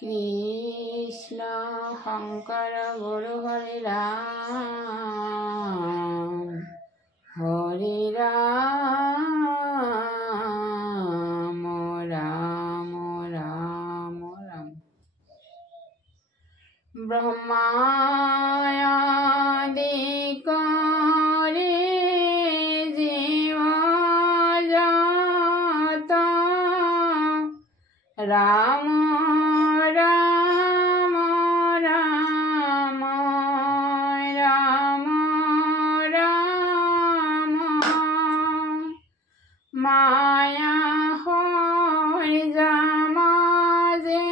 কৃষ্ণ শঙ্কৰ গুৰু হৰি ৰাম হৰি ৰাম ৰাম ৰাম ৰাম। ব্ৰহ্মাদি কৰি জীৱ জগত ৰাম ৰাম ৰাম ৰাম ৰাম মায়া হৈ যামাজে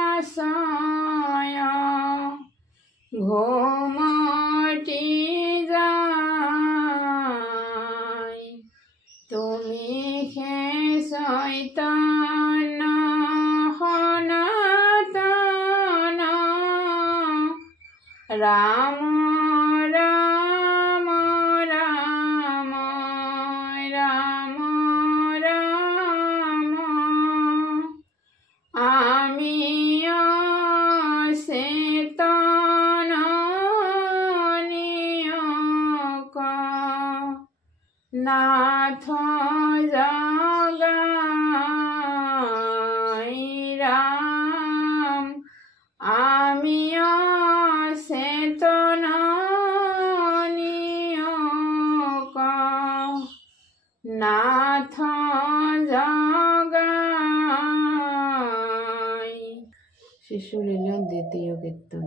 আশয় ঘুমটি যায় তুমি হে চৈতন্য সনাতন ৰাম ৰাম ৰাম ৰাম ৰাম আমি চেতন নিয়ক নাথ জগাই রাম আমি চেতন নিয়ক নাথ জগাই। শিশুলীলার দ্বিতীয় কীর্তন।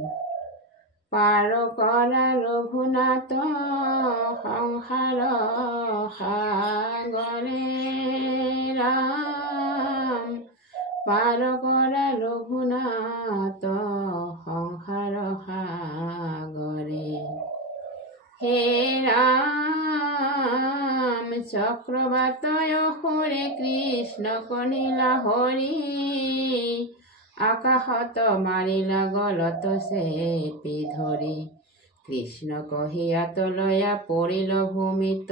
পার করা রঘুনাথ সংসার সাগরে রাম পার করা রঘুনাথ সংসার সাগরে হে রাম চক্রবাতয় হরে কৃষ্ণ কনিলা হৰি আকাশত মাৰিলা গলত চেপি ধৰি কৃষ্ণ কহিয়া তলয়া পৰিল ভূমিত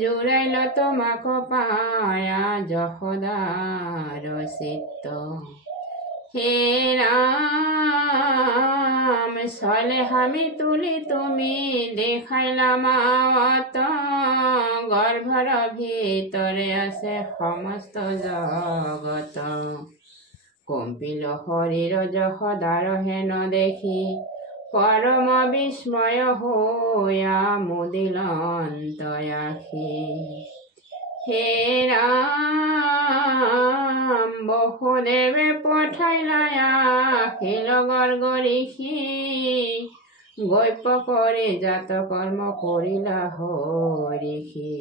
জোৰাইল তোমাক পায়া যশোদাৰ চিত্ত হে ৰাম চলে হামি তুলি তুমি দেখাইলা মাৱত গৰ্ভৰ ভিতৰে আছে সমস্ত জগত কম্পিল শৰীৰ যশোদাৰ হেন দেখি পৰম বিস্ময় হৈয়া মুদিল অন্তৰাখি হে ৰাম বসুদেৱে পঠাইলা আখিল গৰ্গৰিষি গৈপ কৰি জাত কৰ্ম কৰিলা হৰিষি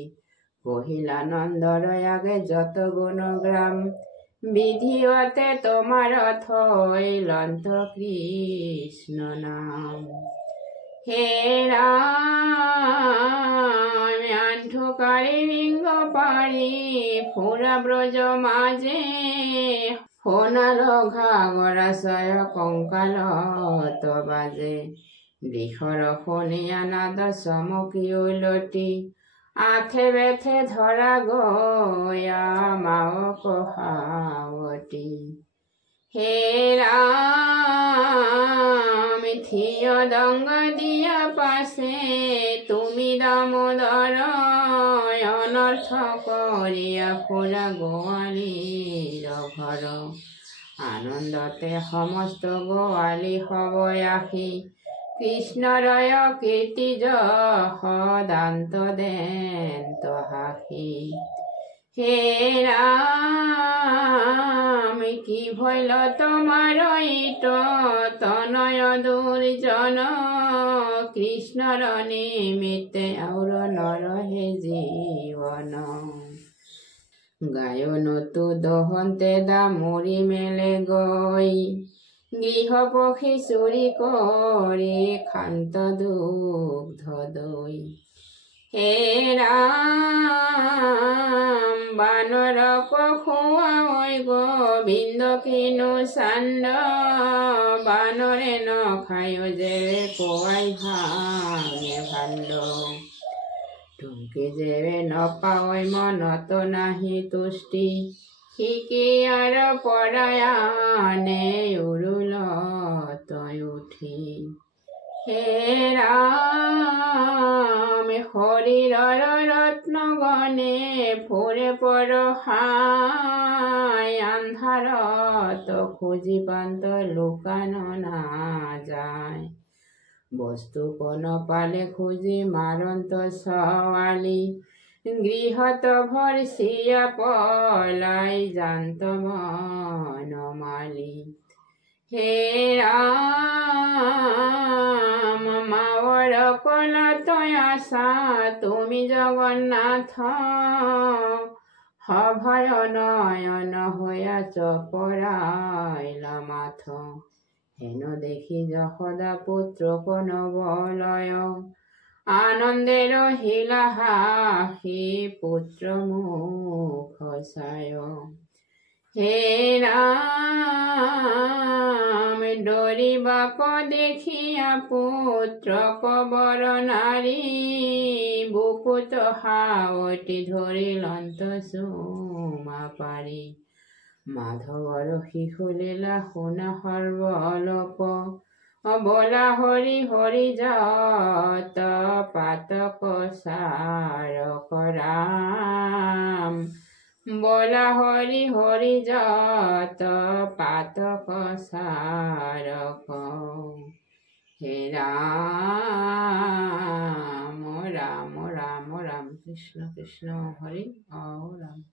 কহিলা নন্দৰ আগে যত গুণগ্ৰাম বিধিৱতে তোমাৰ থৈলন্ত কৃষ্ণ নাম হে ৰাম আণ্ঠুকাৰী লিংগ পাৰি ফুৰা ব্ৰজ মাজে সোণাল ঘাগৰাশয় কংকালত বাজে বৃষৰ শুনিয়া নাদ চমকি উলটি আঠে বেঠে ধৰা গয়া মাওক সাৱটি হে ৰাম থিয় দংগ দিয়া পাছে তুমি দামোদৰ অনৰ্থ কৰিয়া ফুৰা গোৱালীৰ ঘৰ আনন্দতে সমস্ত গোৱালী সবয়াসী কৃষ্ণৰয় কীৰ্তি যশোদান্ত দেন্ত হাসি হে ৰাম কি ভৈল তোমাৰ ইত তনয় দুৰ্জন কৃষ্ণৰ নিমিত্তে আৰু নৰহে জীৱন গায়নতো দহন্তে দামৰি মেলে গৈ গৃহ পক্ষী চুৰি কৰি খান্ত দুগ্ধ দৈ হে ৰাম বানৰক খুৱাই গোবিন্দ কিনো চান্দ বানৰে নখায় যে কোৱাই ভাঙে ভাণ্ড টুংকি যেবে নপাওই মনত নাহি তুষ্টি শিকিয়াৰ পৰায়ানে উৰুলতই উঠি হে ৰাম শৰীৰৰ ৰত্নগণে ফুৰে পৰসাই আন্ধাৰত খুজি পান্ত লুকানো নাযায় বস্তু কোন পালে খুঁজি মারন্ত সওয়ালি গৃহত ভরসিয়া পলাই জান্ত বনমালী হে রাম মাওয়ার কলতয় আশা তুমি জগন্নাথ সভয় নয়ন হইয়াছ পরাইলা মাথ হেন দেখি যশোদা পুত্র কোন বলয় আনন্দের হিলা হাসি পুত্র মুখ ছায় হে রাম ডরিবাক দেখিয়া পুত্র কবর নারী বুকুত হাওটি ধরিলন্ত সুমা পারি মাধবর শিশুলীলা শুনা সর্বলোক বলা হরি হৰি যত পাতক সাৰক ৰাম বলা হৰি হৰি যত পাতক সাৰক হে ৰাম ৰাম ৰাম ৰাম কৃষ্ণ কৃষ্ণ হৰি ৰাম